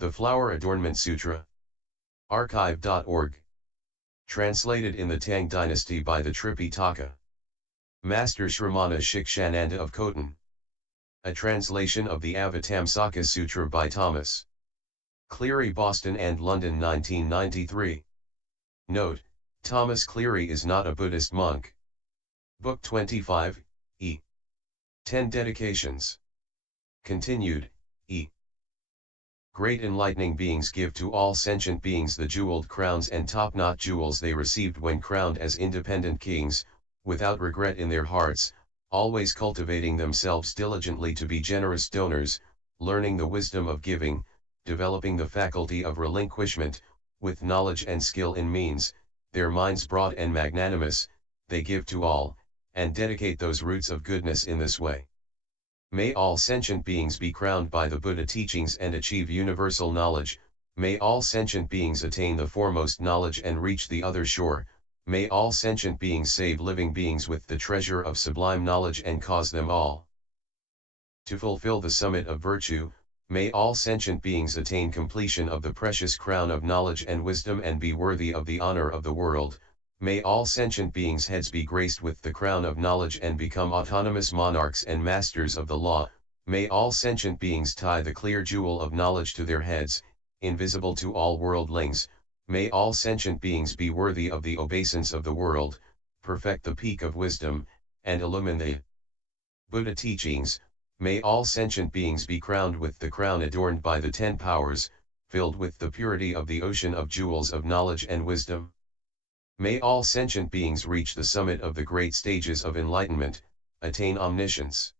The Flower Adornment Sutra. Archive.org. Translated in the Tang Dynasty by the Tripitaka. Master Shramana Shikshananda of Khotan. A translation of the Avatamsaka-Sutra by Thomas Cleary, Boston and London, 1993. Note: Thomas Cleary is not a Buddhist monk. Book 25, E. 10 Dedications. Continued, E. Great enlightening beings give to all sentient beings the jeweled crowns and top-notch jewels they received when crowned as independent kings, without regret in their hearts, always cultivating themselves diligently to be generous donors, learning the wisdom of giving, developing the faculty of relinquishment, with knowledge and skill in means, their minds broad and magnanimous, they give to all, and dedicate those roots of goodness in this way. May all sentient beings be crowned by the Buddha teachings and achieve universal knowledge. May all sentient beings attain the foremost knowledge and reach the other shore. May all sentient beings save living beings with the treasure of sublime knowledge and cause them all to fulfill the summit of virtue. May all sentient beings attain completion of the precious crown of knowledge and wisdom and be worthy of the honor of the world. May all sentient beings' heads be graced with the crown of knowledge and become autonomous monarchs and masters of the law. May all sentient beings tie the clear jewel of knowledge to their heads, invisible to all worldlings. May all sentient beings be worthy of the obeisance of the world, perfect the peak of wisdom, and illumine the Buddha teachings. May all sentient beings be crowned with the crown adorned by the 10 powers, filled with the purity of the ocean of jewels of knowledge and wisdom. May all sentient beings reach the summit of the great stages of enlightenment, attain omniscience,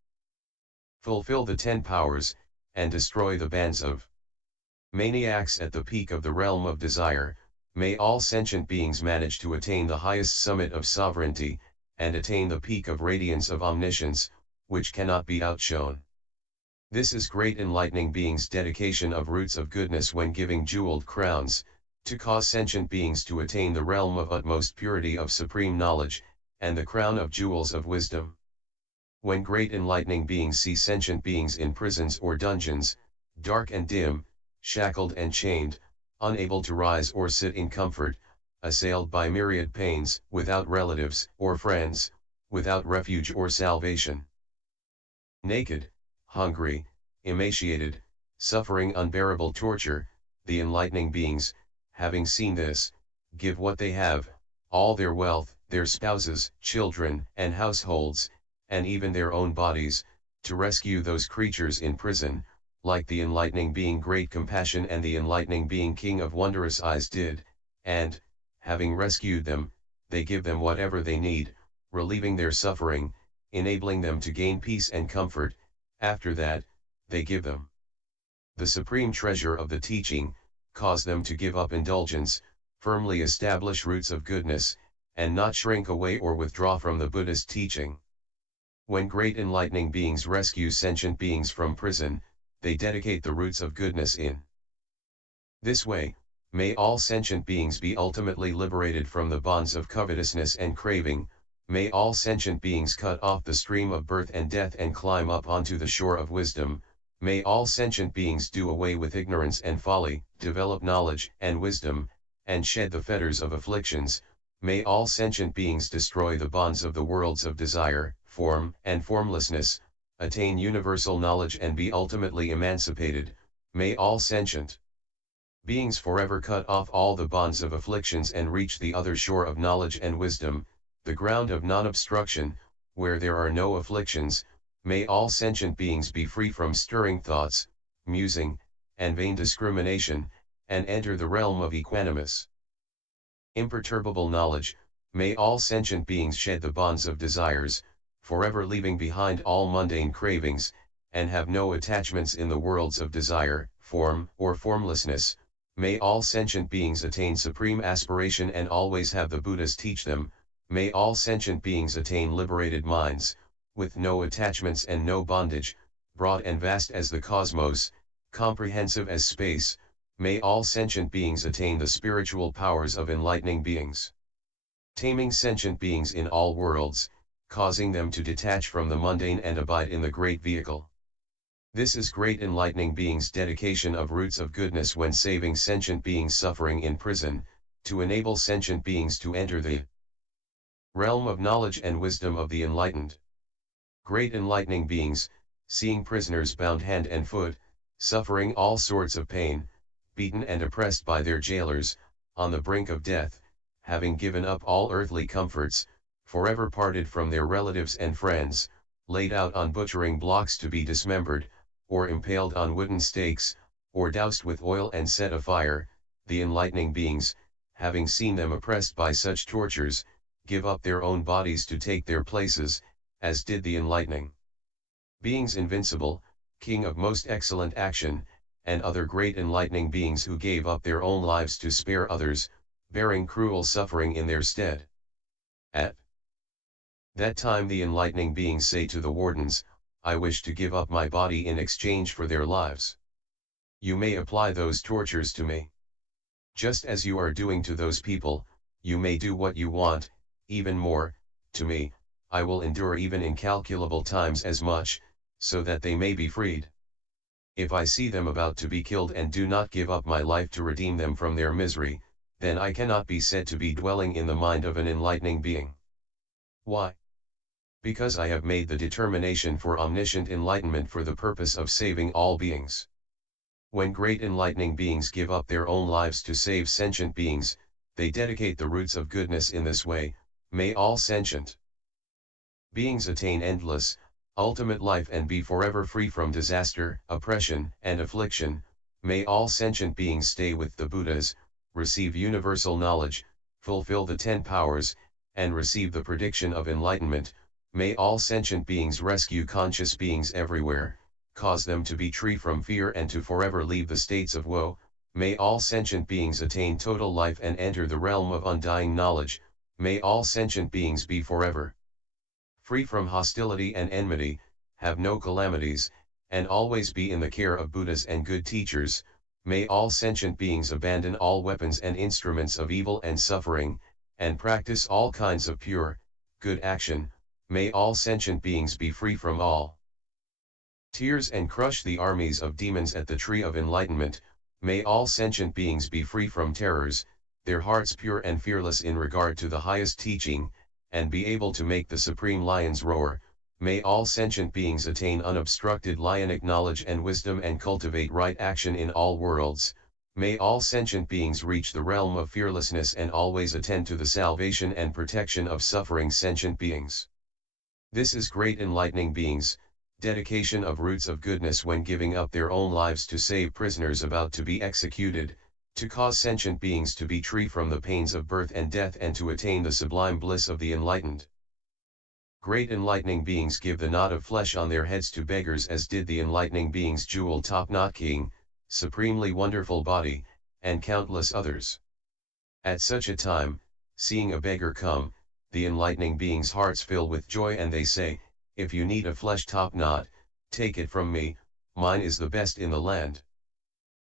fulfill the 10 powers, and destroy the bands of maniacs at the peak of the realm of desire. May all sentient beings manage to attain the highest summit of sovereignty, and attain the peak of radiance of omniscience, which cannot be outshone. This is great enlightening beings' dedication of roots of goodness when giving jeweled crowns, to cause sentient beings to attain the realm of utmost purity of supreme knowledge, and the crown of jewels of wisdom. When great enlightening beings see sentient beings in prisons or dungeons, dark and dim, shackled and chained, unable to rise or sit in comfort, assailed by myriad pains, without relatives or friends, without refuge or salvation, naked, hungry, emaciated, suffering unbearable torture, the enlightening beings, having seen this, give what they have, all their wealth, their spouses, children, and households, and even their own bodies, to rescue those creatures in prison, like the enlightening being Great Compassion and the enlightening being King of Wondrous Eyes did, and, having rescued them, they give them whatever they need, relieving their suffering, enabling them to gain peace and comfort. After that, they give them the supreme treasure of the teaching, cause them to give up indulgence, firmly establish roots of goodness, and not shrink away or withdraw from the Buddha's teaching. When great enlightening beings rescue sentient beings from prison, they dedicate the roots of goodness in this way. May all sentient beings be ultimately liberated from the bonds of covetousness and craving. May all sentient beings cut off the stream of birth and death and climb up onto the shore of wisdom. May all sentient beings do away with ignorance and folly, develop knowledge and wisdom, and shed the fetters of afflictions. May all sentient beings destroy the bonds of the worlds of desire, form and formlessness, attain universal knowledge and be ultimately emancipated. May all sentient beings forever cut off all the bonds of afflictions and reach the other shore of knowledge and wisdom, the ground of non-obstruction, where there are no afflictions. May all sentient beings be free from stirring thoughts, musing, and vain discrimination, and enter the realm of equanimous, imperturbable knowledge. May all sentient beings shed the bonds of desires, forever leaving behind all mundane cravings, and have no attachments in the worlds of desire, form, or formlessness. May all sentient beings attain supreme aspiration and always have the Buddhas teach them. May all sentient beings attain liberated minds, with no attachments and no bondage, broad and vast as the cosmos, comprehensive as space. May all sentient beings attain the spiritual powers of enlightening beings, taming sentient beings in all worlds, causing them to detach from the mundane and abide in the great vehicle This is great enlightening beings' dedication of roots of goodness when saving sentient beings suffering in prison, to enable sentient beings to enter the realm of knowledge and wisdom of the enlightened. Great enlightening beings, seeing prisoners bound hand and foot, suffering all sorts of pain, beaten and oppressed by their jailers, on the brink of death, having given up all earthly comforts, forever parted from their relatives and friends, laid out on butchering blocks to be dismembered, or impaled on wooden stakes, or doused with oil and set afire, the enlightening beings, having seen them oppressed by such tortures, give up their own bodies to take their places, as did the enlightening beings invincible, king of most excellent action, and other great enlightening beings who gave up their own lives to spare others, bearing cruel suffering in their stead. At that time the enlightening beings say to the wardens, I wish to give up my body in exchange for their lives. You may apply those tortures to me. Just as you are doing to those people, you may do what you want, even more, to me. I will endure even incalculable times as much, so that they may be freed. If I see them about to be killed and do not give up my life to redeem them from their misery, then I cannot be said to be dwelling in the mind of an enlightening being. Why? Because I have made the determination for omniscient enlightenment for the purpose of saving all beings. When great enlightening beings give up their own lives to save sentient beings, they dedicate the roots of goodness in this way. May all sentient beings attain endless, ultimate life and be forever free from disaster, oppression, and affliction. May all sentient beings stay with the Buddhas, receive universal knowledge, fulfill the 10 powers, and receive the prediction of enlightenment. May all sentient beings rescue conscious beings everywhere, cause them to be free from fear and to forever leave the states of woe. May all sentient beings attain total life and enter the realm of undying knowledge. May all sentient beings be forever free from hostility and enmity, have no calamities, and always be in the care of Buddhas and good teachers. May all sentient beings abandon all weapons and instruments of evil and suffering, and practice all kinds of pure, good action. May all sentient beings be free from all tears and crush the armies of demons at the tree of enlightenment. May all sentient beings be free from terrors, their hearts pure and fearless in regard to the highest teaching, and be able to make the supreme lions roar. May all sentient beings attain unobstructed lionic knowledge and wisdom and cultivate right action in all worlds. May all sentient beings reach the realm of fearlessness and always attend to the salvation and protection of suffering sentient beings. This is great enlightening beings, dedication of roots of goodness when giving up their own lives to save prisoners about to be executed, to cause sentient beings to be free from the pains of birth and death and to attain the sublime bliss of the enlightened. Great enlightening beings give the knot of flesh on their heads to beggars as did the enlightening beings Jewel Top Knot King, Supremely Wonderful Body, and countless others. At such a time, seeing a beggar come, the enlightening beings' hearts fill with joy and they say, if you need a flesh top knot, take it from me, mine is the best in the land.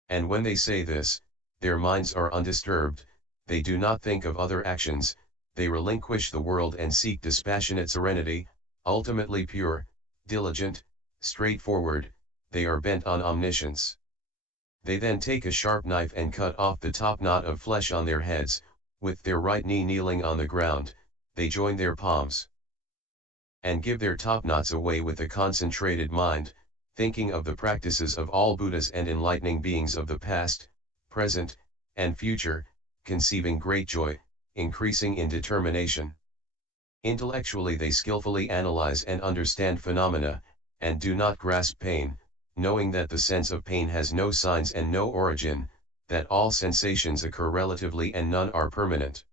And when they say this, their minds are undisturbed, they do not think of other actions, they relinquish the world and seek dispassionate serenity, ultimately pure, diligent, straightforward, they are bent on omniscience. They then take a sharp knife and cut off the top knot of flesh on their heads, with their right knee kneeling on the ground, they join their palms and give their top knots away with a concentrated mind, thinking of the practices of all Buddhas and enlightening beings of the past, present, and future, conceiving great joy, increasing in determination. Intellectually they skillfully analyze and understand phenomena, and do not grasp pain, knowing that the sense of pain has no signs and no origin, that all sensations occur relatively and none are permanent.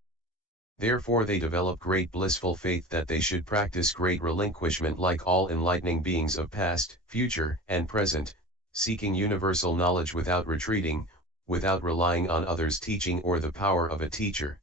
Therefore they develop great blissful faith that they should practice great relinquishment like all enlightening beings of past, future, and present, seeking universal knowledge without retreating, without relying on others' teaching or the power of a teacher.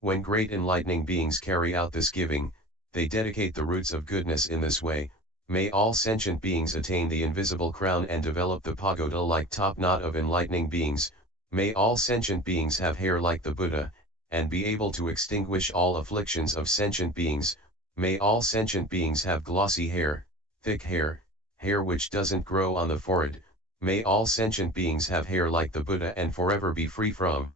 When great enlightening beings carry out this giving, they dedicate the roots of goodness in this way. May all sentient beings attain the invisible crown and develop the pagoda-like top knot of enlightening beings. May all sentient beings have hair like the Buddha, and be able to extinguish all afflictions of sentient beings. May all sentient beings have glossy hair, thick hair, hair which doesn't grow on the forehead. May all sentient beings have hair like the Buddha and forever be free from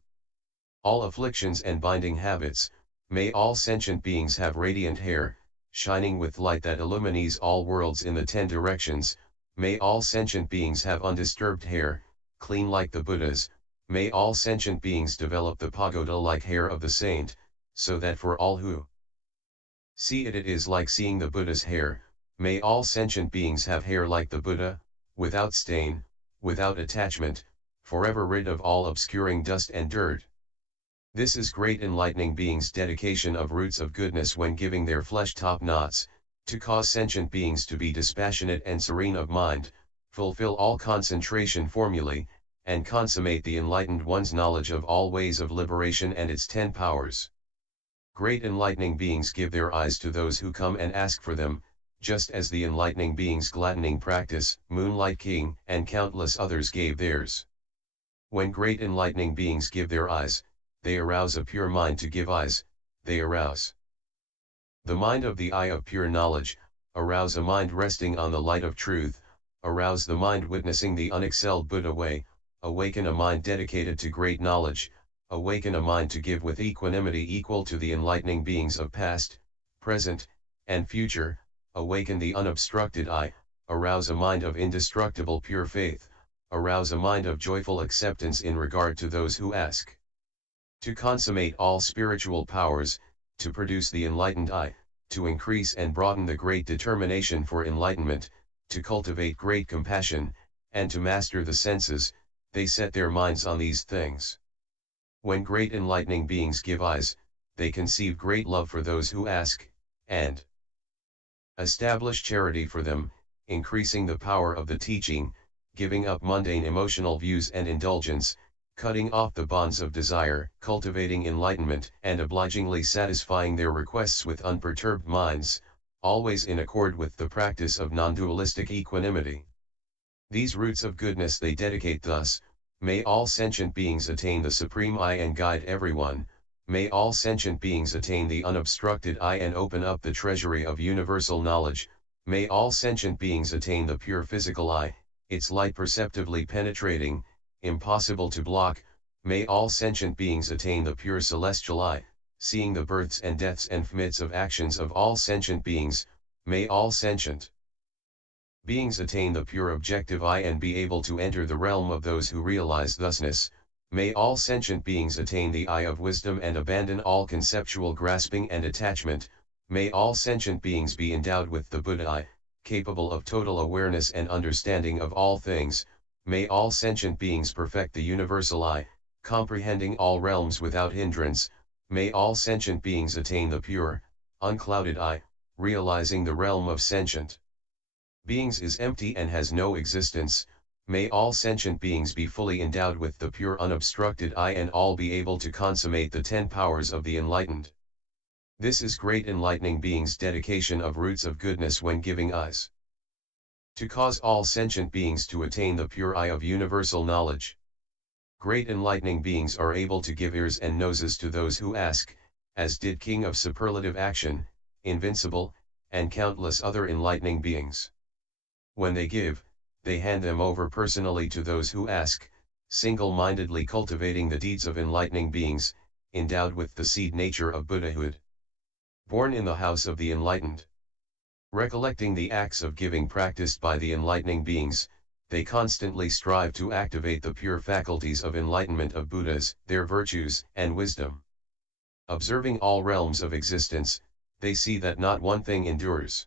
all afflictions and binding habits. May all sentient beings have radiant hair, shining with light that illumines all worlds in the 10 directions. May all sentient beings have undisturbed hair, clean like the Buddha's. May all sentient beings develop the pagoda-like hair of the saint, so that for all who see it, it is like seeing the Buddha's hair. May all sentient beings have hair like the Buddha, without stain, without attachment, forever rid of all obscuring dust and dirt. This is great enlightening beings' dedication of roots of goodness when giving their flesh top knots, to cause sentient beings to be dispassionate and serene of mind, fulfill all concentration formulae, and consummate the enlightened one's knowledge of all ways of liberation and its 10 powers. Great enlightening beings give their eyes to those who come and ask for them, just as the enlightening beings gladdening practice, Moonlight King, and countless others gave theirs. When great enlightening beings give their eyes, they arouse a pure mind to give eyes, they arouse the mind of the eye of pure knowledge, arouse a mind resting on the light of truth, arouse the mind witnessing the unexcelled Buddha way, awaken a mind dedicated to great knowledge, awaken a mind to give with equanimity equal to the enlightening beings of past, present, and future, awaken the unobstructed eye, arouse a mind of indestructible pure faith, arouse a mind of joyful acceptance in regard to those who ask. To consummate all spiritual powers, to produce the enlightened eye, to increase and broaden the great determination for enlightenment, to cultivate great compassion, and to master the senses, they set their minds on these things. When great enlightening beings give eyes, they conceive great love for those who ask, and establish charity for them, increasing the power of the teaching, giving up mundane emotional views and indulgence, cutting off the bonds of desire, cultivating enlightenment, and obligingly satisfying their requests with unperturbed minds, always in accord with the practice of non-dualistic equanimity. These roots of goodness they dedicate thus: may all sentient beings attain the supreme eye and guide everyone, may all sentient beings attain the unobstructed eye and open up the treasury of universal knowledge, may all sentient beings attain the pure physical eye, its light perceptibly penetrating, impossible to block, may all sentient beings attain the pure celestial eye, seeing the births and deaths and fmits of actions of all sentient beings, may all sentient beings attain the pure objective eye and be able to enter the realm of those who realize thusness, may all sentient beings attain the eye of wisdom and abandon all conceptual grasping and attachment, may all sentient beings be endowed with the Buddha eye, capable of total awareness and understanding of all things, may all sentient beings perfect the universal eye, comprehending all realms without hindrance, may all sentient beings attain the pure, unclouded eye, realizing the realm of sentient beings is empty and has no existence, may all sentient beings be fully endowed with the pure unobstructed eye and all be able to consummate the 10 powers of the enlightened. This is great enlightening beings' dedication of roots of goodness when giving eyes. To cause all sentient beings to attain the pure eye of universal knowledge. Great enlightening beings are able to give ears and noses to those who ask, as did King of Superlative Action, Invincible, and countless other enlightening beings. When they give, they hand them over personally to those who ask, single-mindedly cultivating the deeds of enlightening beings, endowed with the seed nature of Buddhahood. Born in the house of the enlightened. Recollecting the acts of giving practiced by the enlightening beings, they constantly strive to activate the pure faculties of enlightenment of Buddhas, their virtues and wisdom. Observing all realms of existence, they see that not one thing endures.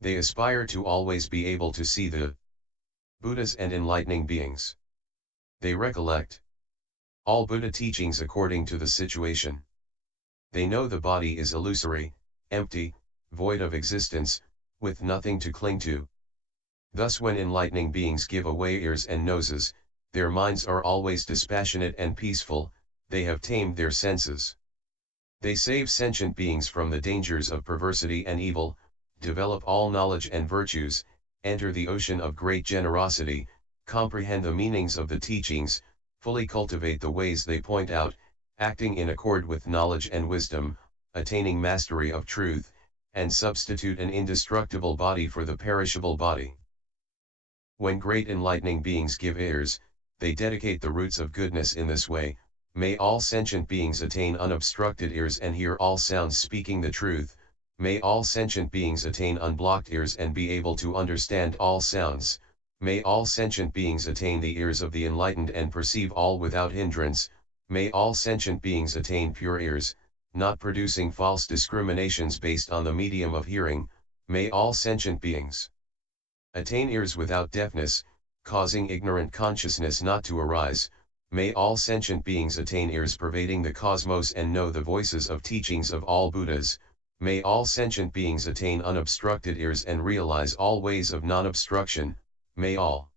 They aspire to always be able to see the Buddhas and enlightening beings. They recollect all Buddha teachings according to the situation. They know the body is illusory, empty, void of existence, with nothing to cling to. Thus when enlightening beings give away ears and noses, their minds are always dispassionate and peaceful, they have tamed their senses. They save sentient beings from the dangers of perversity and evil, develop all knowledge and virtues, enter the ocean of great generosity, comprehend the meanings of the teachings, fully cultivate the ways they point out, acting in accord with knowledge and wisdom, attaining mastery of truth, and substitute an indestructible body for the perishable body. When great enlightening beings give ears, they dedicate the roots of goodness in this way. May all sentient beings attain unobstructed ears and hear all sounds speaking the truth. May all sentient beings attain unblocked ears and be able to understand all sounds. May all sentient beings attain the ears of the enlightened and perceive all without hindrance. May all sentient beings attain pure ears, not producing false discriminations based on the medium of hearing. May all sentient beings attain ears without deafness, causing ignorant consciousness not to arise. May all sentient beings attain ears pervading the cosmos and know the voices of teachings of all Buddhas. May all sentient beings attain unobstructed ears and realize all ways of non-obstruction. May all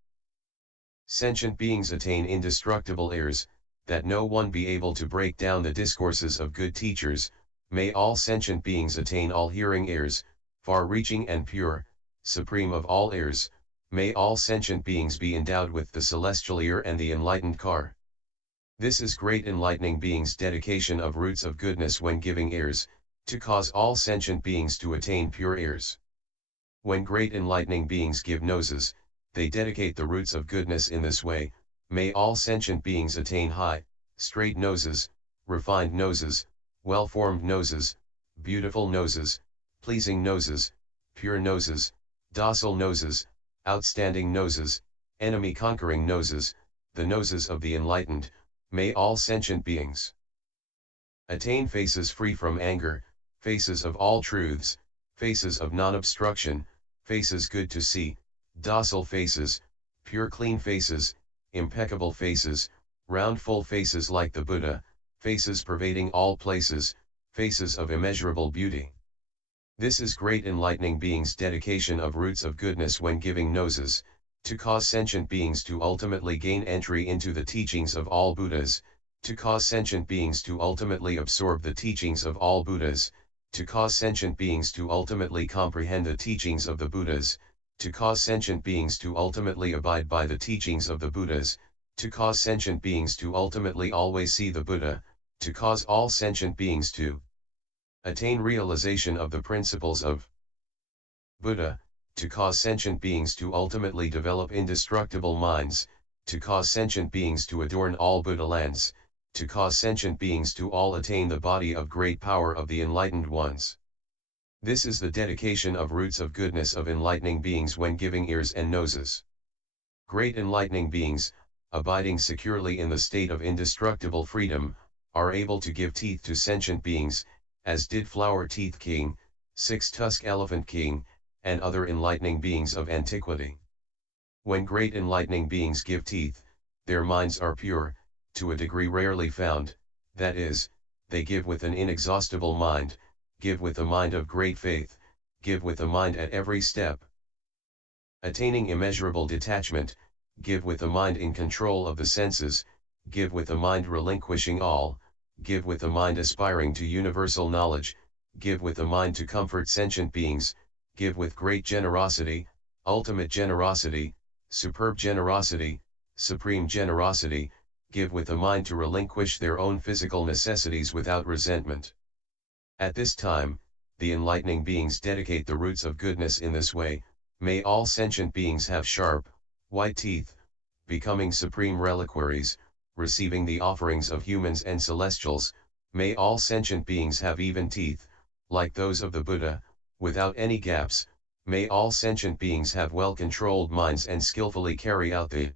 sentient beings attain indestructible ears, that no one be able to break down the discourses of good teachers. May all sentient beings attain all hearing ears, far-reaching and pure, supreme of all ears. May all sentient beings be endowed with the celestial ear and the enlightened car. This is great enlightening beings' dedication of roots of goodness when giving ears, to cause all sentient beings to attain pure ears. When great enlightening beings give noses, they dedicate the roots of goodness in this way. May all sentient beings attain high, straight noses, refined noses, well-formed noses, beautiful noses, pleasing noses, pure noses, docile noses, outstanding noses, enemy-conquering noses, the noses of the enlightened. May all sentient beings attain faces free from anger, faces of all truths, faces of non-obstruction, faces good to see, docile faces, pure clean faces, impeccable faces, round full faces like the Buddha, faces pervading all places, faces of immeasurable beauty. This is great enlightening beings' dedication of roots of goodness when giving noses, to cause sentient beings to ultimately gain entry into the teachings of all Buddhas, to cause sentient beings to ultimately absorb the teachings of all Buddhas, to cause sentient beings to ultimately comprehend the teachings of the Buddhas, to cause sentient beings to ultimately abide by the teachings of the Buddhas, to cause sentient beings to ultimately always see the Buddha, to cause all sentient beings to attain realization of the principles of Buddha, to cause sentient beings to ultimately develop indestructible minds, to cause sentient beings to adorn all Buddha lands, to cause sentient beings to all attain the body of great power of the enlightened ones. This is the dedication of roots of goodness of enlightening beings when giving ears and noses. Great enlightening beings, abiding securely in the state of indestructible freedom, are able to give teeth to sentient beings, as did Flower Teeth King, Six-Tusked Elephant King, and other enlightening beings of antiquity. When great enlightening beings give teeth, their minds are pure, to a degree rarely found, that is, they give with an inexhaustible mind, give with a mind of great faith, give with a mind at every step, attaining immeasurable detachment, give with a mind in control of the senses, give with a mind relinquishing all, give with a mind aspiring to universal knowledge, give with a mind to comfort sentient beings, give with great generosity, ultimate generosity, superb generosity, supreme generosity, give with a mind to relinquish their own physical necessities without resentment. At this time, the enlightening beings dedicate the roots of goodness in this way. May all sentient beings have sharp, white teeth, becoming supreme reliquaries, receiving the offerings of humans and celestials. May all sentient beings have even teeth, like those of the Buddha, without any gaps. May all sentient beings have well-controlled minds and skillfully carry out the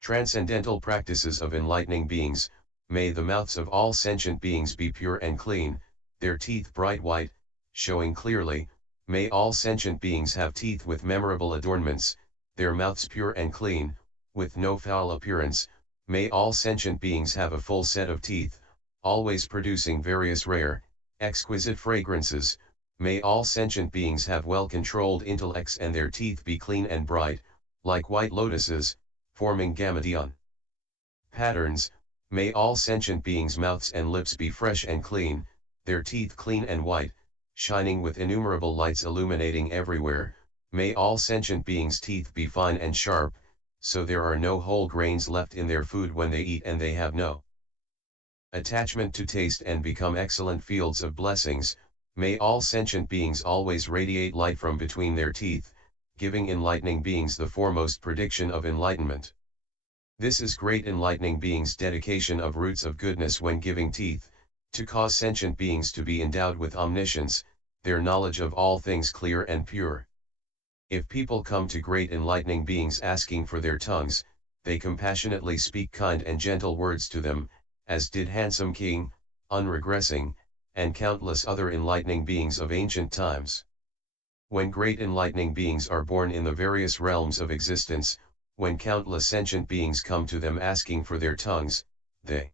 transcendental practices of enlightening beings. May the mouths of all sentient beings be pure and clean, their teeth bright white, showing clearly. May all sentient beings have teeth with memorable adornments, their mouths pure and clean, with no foul appearance. May all sentient beings have a full set of teeth, always producing various rare, exquisite fragrances. May all sentient beings have well-controlled intellects and their teeth be clean and bright, like white lotuses, forming Gamadion patterns. May all sentient beings' mouths and lips be fresh and clean, their teeth clean and white, shining with innumerable lights illuminating everywhere. May all sentient beings' teeth be fine and sharp, so there are no whole grains left in their food when they eat and they have no attachment to taste and become excellent fields of blessings. May all sentient beings always radiate light from between their teeth, giving enlightening beings the foremost prediction of enlightenment. This is great enlightening beings' dedication of roots of goodness when giving teeth, to cause sentient beings to be endowed with omniscience, their knowledge of all things clear and pure. If people come to great enlightening beings asking for their tongues, they compassionately speak kind and gentle words to them, as did handsome king, unregressing, and countless other enlightening beings of ancient times. When great enlightening beings are born in the various realms of existence, when countless sentient beings come to them asking for their tongues, they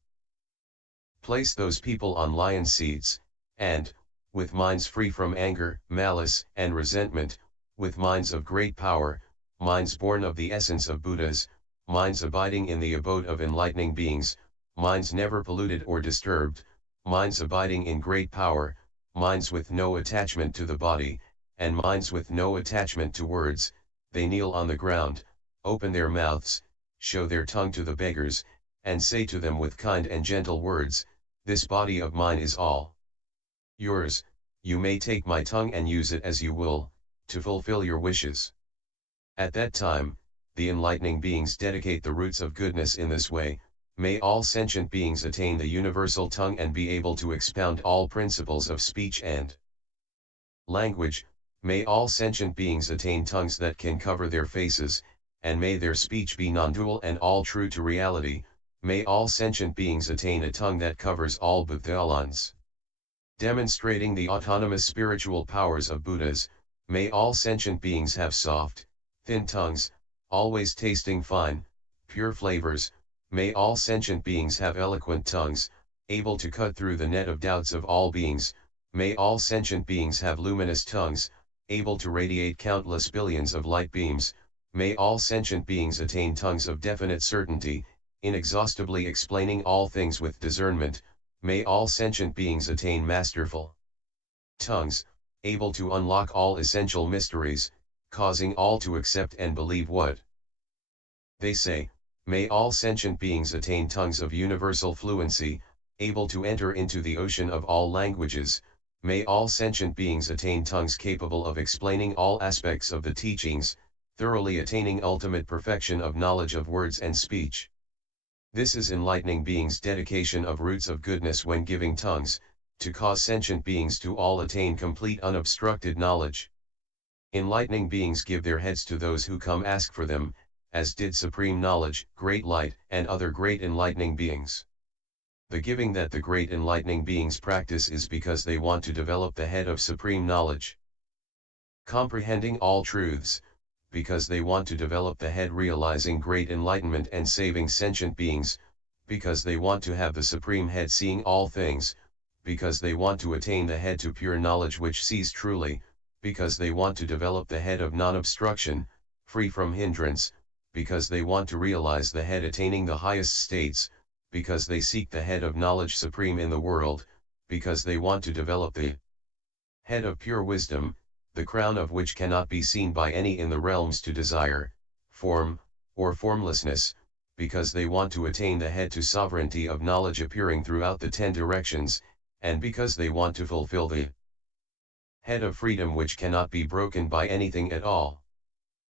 place those people on lion seats, and, with minds free from anger, malice, and resentment, with minds of great power, minds born of the essence of Buddhas, minds abiding in the abode of enlightening beings, minds never polluted or disturbed, minds abiding in great power, minds with no attachment to the body, and minds with no attachment to words, they kneel on the ground, open their mouths, show their tongue to the beggars, and say to them with kind and gentle words, "This body of mine is all yours, you may take my tongue and use it as you will, to fulfill your wishes." At that time, the enlightening beings dedicate the roots of goodness in this way. May all sentient beings attain the universal tongue and be able to expound all principles of speech and language. May all sentient beings attain tongues that can cover their faces, and may their speech be non-dual and all true to reality. May all sentient beings attain a tongue that covers all Buddhalans, demonstrating the autonomous spiritual powers of Buddhas. May all sentient beings have soft, thin tongues, always tasting fine, pure flavors. May all sentient beings have eloquent tongues, able to cut through the net of doubts of all beings. May all sentient beings have luminous tongues, able to radiate countless billions of light beams. May all sentient beings attain tongues of definite certainty, inexhaustibly explaining all things with discernment. May all sentient beings attain masterful tongues, able to unlock all essential mysteries, causing all to accept and believe what they say. May all sentient beings attain tongues of universal fluency, able to enter into the ocean of all languages. May all sentient beings attain tongues capable of explaining all aspects of the teachings, thoroughly attaining ultimate perfection of knowledge of words and speech. This is enlightening beings' dedication of roots of goodness when giving tongues, to cause sentient beings to all attain complete unobstructed knowledge. Enlightening beings give their heads to those who come ask for them, as did Supreme Knowledge, Great Light, and other great enlightening beings. The giving that the great enlightening beings practice is because they want to develop the head of Supreme Knowledge, comprehending all truths, because they want to develop the head realizing great enlightenment and saving sentient beings, because they want to have the Supreme Head seeing all things, because they want to attain the head to pure knowledge which sees truly, because they want to develop the head of non-obstruction, free from hindrance, because they want to realize the head attaining the highest states, because they seek the head of knowledge supreme in the world, because they want to develop the head of pure wisdom, the crown of which cannot be seen by any in the realms to desire, form, or formlessness, because they want to attain the head to sovereignty of knowledge appearing throughout the 10 directions, and because they want to fulfill the head of freedom which cannot be broken by anything at all.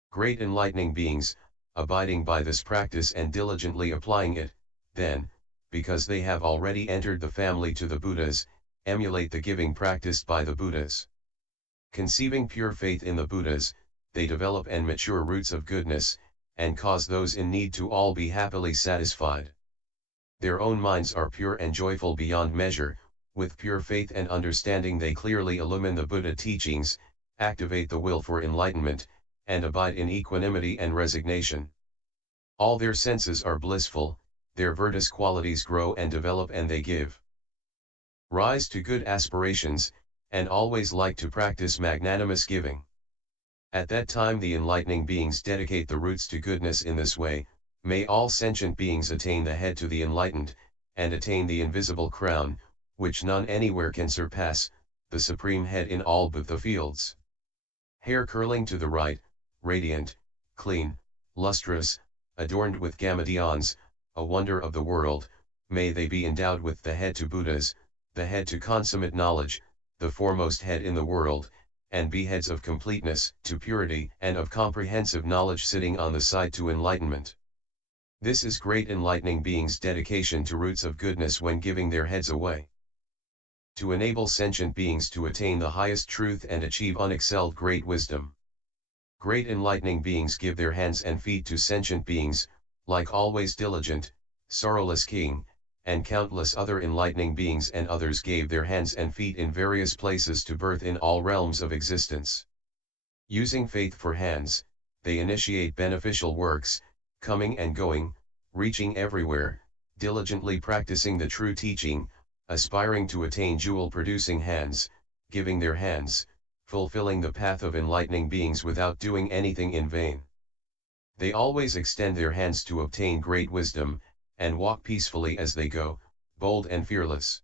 Great enlightening beings, abiding by this practice and diligently applying it, then, because they have already entered the family to the Buddhas, emulate the giving practiced by the Buddhas. Conceiving pure faith in the Buddhas, they develop and mature roots of goodness, and cause those in need to all be happily satisfied. Their own minds are pure and joyful beyond measure. With pure faith and understanding they clearly illumine the Buddha teachings, activate the will for enlightenment, and abide in equanimity and resignation. All their senses are blissful, their virtus qualities grow and develop and they give rise to good aspirations, and always like to practice magnanimous giving. At that time the enlightening beings dedicate the roots to goodness in this way. May all sentient beings attain the head to the enlightened, and attain the invisible crown, which none anywhere can surpass, the supreme head in all but the fields. Hair curling to the right, radiant, clean, lustrous, adorned with gamadhyans, a wonder of the world, may they be endowed with the head to Buddhas, the head to consummate knowledge, the foremost head in the world, and be heads of completeness, to purity, and of comprehensive knowledge, sitting on the side to enlightenment. This is great enlightening beings' dedication to roots of goodness when giving their heads away. To enable sentient beings to attain the highest truth and achieve unexcelled great wisdom. Great enlightening beings give their hands and feet to sentient beings, like always diligent, sorrowless king, and countless other enlightening beings and others gave their hands and feet in various places to birth in all realms of existence. Using faith for hands, they initiate beneficial works, coming and going, reaching everywhere, diligently practicing the true teaching, aspiring to attain jewel-producing hands, giving their hands, fulfilling the path of enlightening beings without doing anything in vain. They always extend their hands to obtain great wisdom, and walk peacefully as they go, bold and fearless.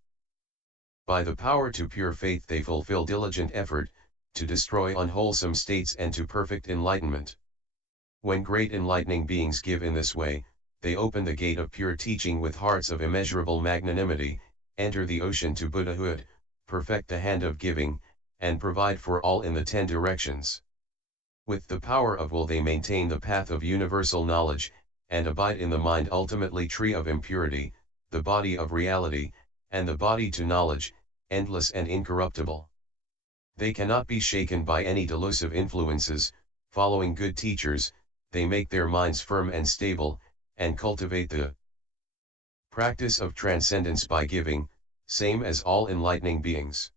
By the power to pure faith they fulfill diligent effort, to destroy unwholesome states and to perfect enlightenment. When great enlightening beings give in this way, they open the gate of pure teaching with hearts of immeasurable magnanimity, enter the ocean to Buddhahood, perfect the hand of giving, and provide for all in the 10 directions. With the power of will they maintain the path of universal knowledge, and abide in the mind ultimately tree of impurity, the body of reality, and the body to knowledge, endless and incorruptible. They cannot be shaken by any delusive influences, following good teachers, they make their minds firm and stable, and cultivate the practice of transcendence by giving, same as all enlightening beings.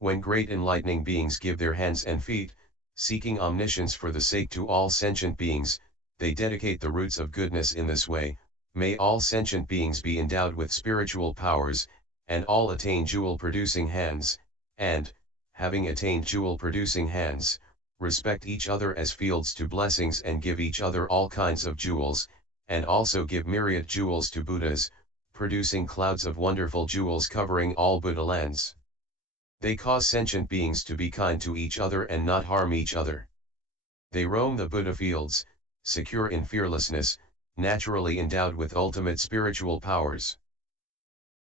When great enlightening beings give their hands and feet, seeking omniscience for the sake to all sentient beings, they dedicate the roots of goodness in this way. May all sentient beings be endowed with spiritual powers, and all attain jewel-producing hands, and, having attained jewel-producing hands, respect each other as fields to blessings and give each other all kinds of jewels, and also give myriad jewels to Buddhas, producing clouds of wonderful jewels covering all Buddha lands. They cause sentient beings to be kind to each other and not harm each other. They roam the Buddha fields, secure in fearlessness, naturally endowed with ultimate spiritual powers.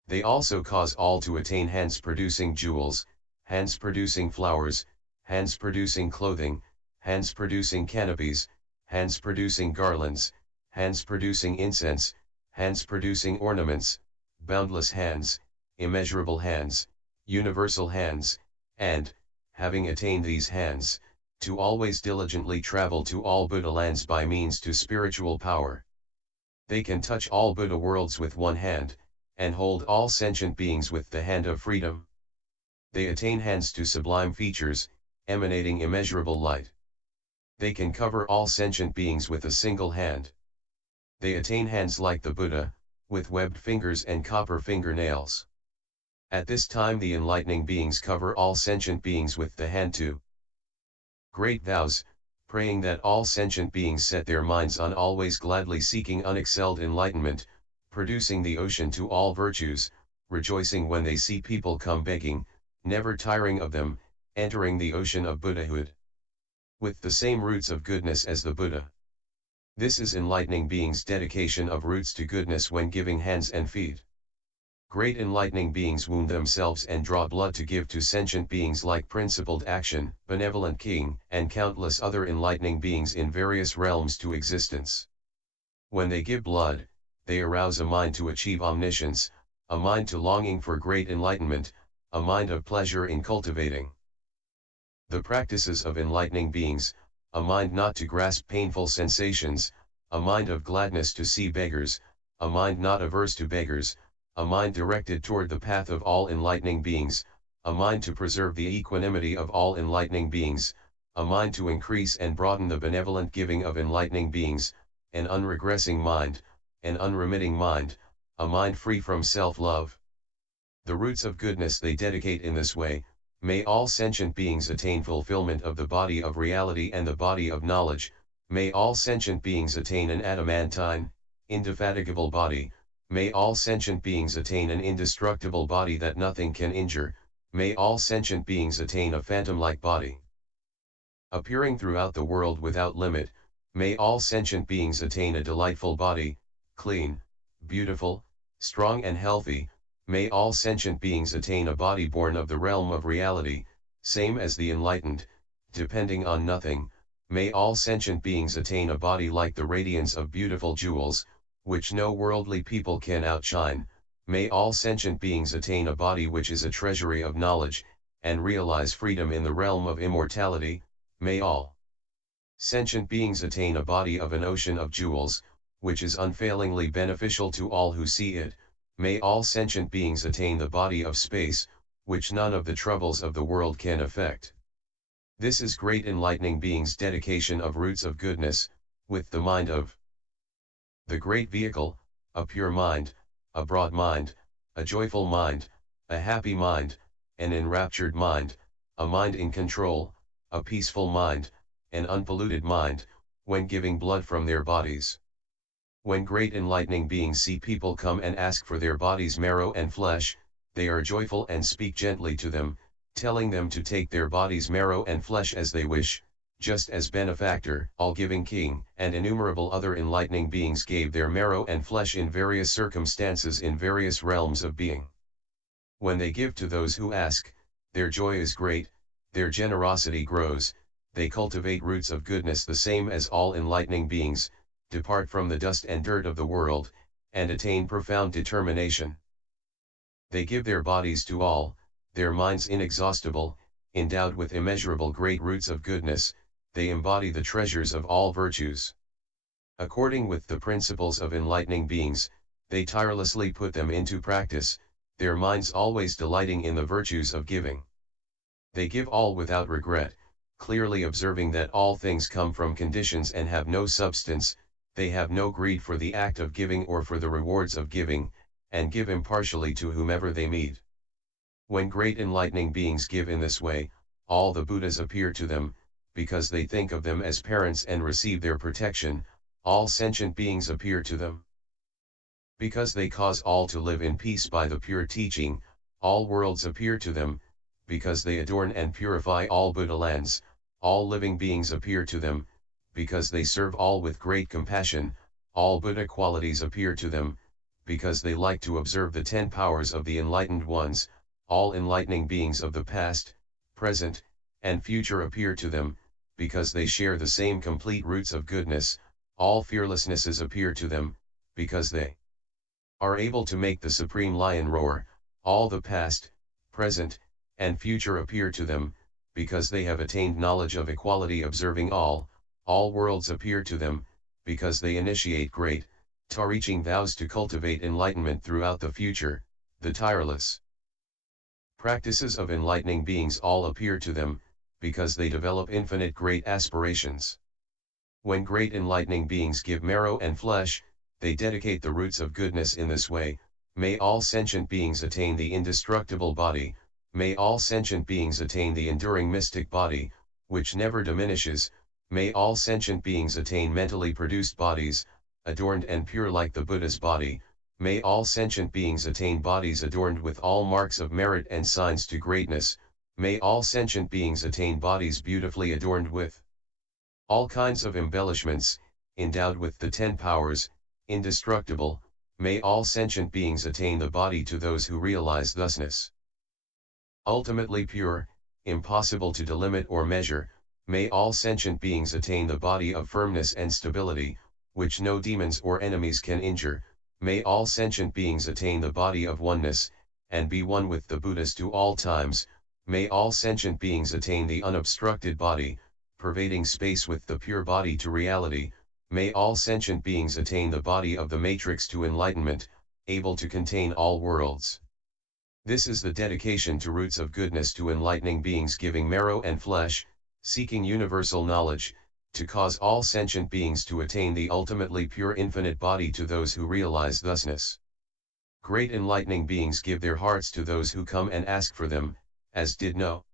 They also cause all to attain hands producing jewels, hands producing flowers, hands producing clothing, hands producing canopies, hands producing garlands, hands producing incense, hands producing ornaments, boundless hands, immeasurable hands, universal hands, and, having attained these hands, to always diligently travel to all Buddha lands by means to spiritual power. They can touch all Buddha worlds with one hand, and hold all sentient beings with the hand of freedom. They attain hands to sublime features, emanating immeasurable light. They can cover all sentient beings with a single hand. They attain hands like the Buddha, with webbed fingers and copper fingernails. At this time the enlightening beings cover all sentient beings with the hand too. Great vows, praying that all sentient beings set their minds on always gladly seeking unexcelled enlightenment, producing the ocean to all virtues, rejoicing when they see people come begging, never tiring of them, entering the ocean of Buddhahood. With the same roots of goodness as the Buddha. This is enlightening beings' dedication of roots to goodness when giving hands and feet. Great enlightening beings wound themselves and draw blood to give to sentient beings like principled action, benevolent king, and countless other enlightening beings in various realms to existence. When they give blood, they arouse a mind to achieve omniscience, a mind to longing for great enlightenment, a mind of pleasure in cultivating the practices of enlightening beings, a mind not to grasp painful sensations, a mind of gladness to see beggars, a mind not averse to beggars, a mind directed toward the path of all enlightening beings, a mind to preserve the equanimity of all enlightening beings, a mind to increase and broaden the benevolent giving of enlightening beings, an unregressing mind, an unremitting mind, a mind free from self-love. The roots of goodness they dedicate in this way. May all sentient beings attain fulfillment of the body of reality and the body of knowledge. May all sentient beings attain an adamantine, indefatigable body. May all sentient beings attain an indestructible body that nothing can injure. May all sentient beings attain a phantom-like body, appearing throughout the world without limit. May all sentient beings attain a delightful body, clean, beautiful, strong and healthy, may all sentient beings attain a body born of the realm of reality, same as the enlightened, depending on nothing, may all sentient beings attain a body like the radiance of beautiful jewels, which no worldly people can outshine, may all sentient beings attain a body which is a treasury of knowledge, and realize freedom in the realm of immortality, may all sentient beings attain a body of an ocean of jewels, which is unfailingly beneficial to all who see it, may all sentient beings attain the body of space, which none of the troubles of the world can affect. This is great enlightening being's dedication of roots of goodness, with the mind of the great vehicle, a pure mind, a broad mind, a joyful mind, a happy mind, an enraptured mind, a mind in control, a peaceful mind, an unpolluted mind, when giving blood from their bodies. When great enlightening beings see people come and ask for their body's marrow and flesh, they are joyful and speak gently to them, telling them to take their body's marrow and flesh as they wish, just as Benefactor, all-giving King, and innumerable other enlightening beings gave their marrow and flesh in various circumstances in various realms of being. When they give to those who ask, their joy is great, their generosity grows, they cultivate roots of goodness the same as all enlightening beings, depart from the dust and dirt of the world, and attain profound determination. They give their bodies to all, their minds inexhaustible, endowed with immeasurable great roots of goodness, they embody the treasures of all virtues. According with the principles of enlightening beings, they tirelessly put them into practice, their minds always delighting in the virtues of giving. They give all without regret, clearly observing that all things come from conditions and have no substance, they have no greed for the act of giving or for the rewards of giving, and give impartially to whomever they meet. When great enlightening beings give in this way, all the Buddhas appear to them, because they think of them as parents and receive their protection, all sentient beings appear to them. Because they cause all to live in peace by the pure teaching, all worlds appear to them, because they adorn and purify all Buddha lands, all living beings appear to them, because they serve all with great compassion, all Buddha qualities appear to them, because they like to observe the 10 powers of the enlightened ones, all enlightening beings of the past, present, and future appear to them, because they share the same complete roots of goodness, all fearlessnesses appear to them, because they are able to make the supreme lion roar, all the past, present, and future appear to them, because they have attained knowledge of equality observing all worlds appear to them, because they initiate great, far-reaching vows to cultivate enlightenment throughout the future, the tireless practices of enlightening beings all appear to them, because they develop infinite great aspirations. When great enlightening beings give marrow and flesh, they dedicate the roots of goodness in this way, may all sentient beings attain the indestructible body, may all sentient beings attain the enduring mystic body, which never diminishes, may all sentient beings attain mentally produced bodies, adorned and pure like the Buddha's body, may all sentient beings attain bodies adorned with all marks of merit and signs to greatness, may all sentient beings attain bodies beautifully adorned with all kinds of embellishments, endowed with the 10 powers, indestructible, may all sentient beings attain the body to those who realize thusness. Ultimately pure, impossible to delimit or measure, may all sentient beings attain the body of firmness and stability, which no demons or enemies can injure, may all sentient beings attain the body of oneness, and be one with the Buddhas to all times, may all sentient beings attain the unobstructed body, pervading space with the pure body to reality, may all sentient beings attain the body of the matrix to enlightenment, able to contain all worlds. This is the dedication to roots of goodness to enlightening beings giving marrow and flesh, seeking universal knowledge, to cause all sentient beings to attain the ultimately pure infinite body to those who realize thusness. Great enlightening beings give their hearts to those who come and ask for them, as did No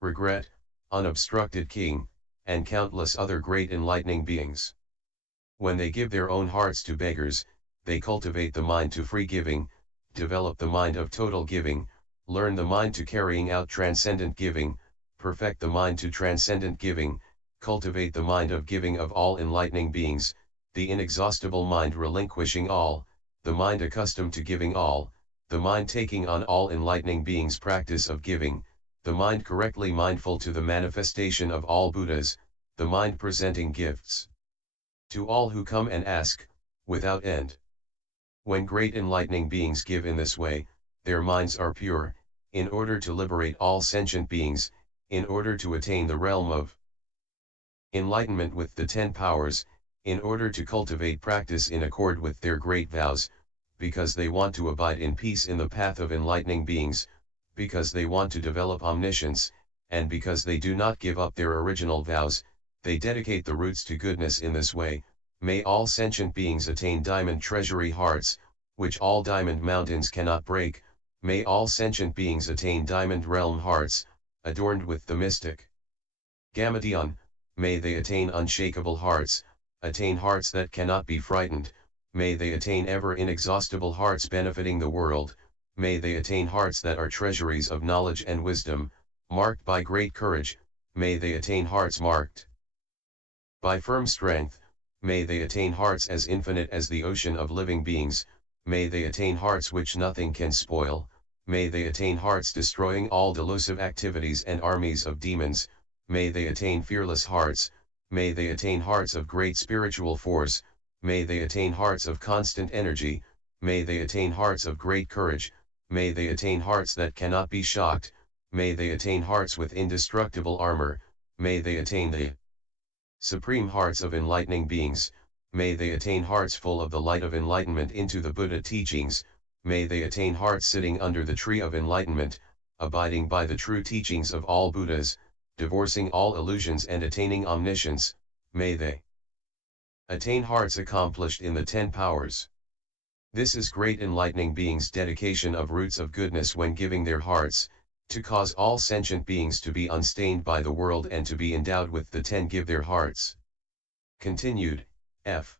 Regret, Unobstructed King, and countless other great enlightening beings. When they give their own hearts to beggars, they cultivate the mind to free giving, develop the mind of total giving, learn the mind to carrying out transcendent giving, perfect the mind to transcendent giving, cultivate the mind of giving of all enlightening beings, the inexhaustible mind relinquishing all, the mind accustomed to giving all, the mind taking on all enlightening beings' practice of giving, the mind correctly mindful to the manifestation of all Buddhas, the mind presenting gifts to all who come and ask, without end. When great enlightening beings give in this way, their minds are pure, in order to liberate all sentient beings, in order to attain the realm of enlightenment with the 10 powers, in order to cultivate practice in accord with their great vows, because they want to abide in peace in the path of enlightening beings, because they want to develop omniscience, and because they do not give up their original vows, they dedicate the roots to goodness in this way. May all sentient beings attain diamond treasury hearts, which all diamond mountains cannot break. May all sentient beings attain diamond realm hearts, adorned with the mystic Gamadion. May they attain unshakable hearts, attain hearts that cannot be frightened. May they attain ever inexhaustible hearts benefiting the world. May they attain hearts that are treasuries of knowledge and wisdom, marked by great courage. May they attain hearts marked by firm strength. May they attain hearts as infinite as the ocean of living beings. May they attain hearts which nothing can spoil. May they attain hearts destroying all delusive activities and armies of demons. May they attain fearless hearts. May they attain hearts of great spiritual force. May they attain hearts of constant energy. May they attain hearts of great courage. May they attain hearts that cannot be shocked. May they attain hearts with indestructible armor. May they attain the supreme hearts of enlightening beings. May they attain hearts full of the light of enlightenment into the Buddha teachings. May they attain hearts sitting under the tree of enlightenment, abiding by the true teachings of all Buddhas, divorcing all illusions and attaining omniscience. May they attain hearts accomplished in the 10 powers. This is great enlightening beings' dedication of roots of goodness when giving their hearts, to cause all sentient beings to be unstained by the world and to be endowed with the 10 give their hearts. Continued, F.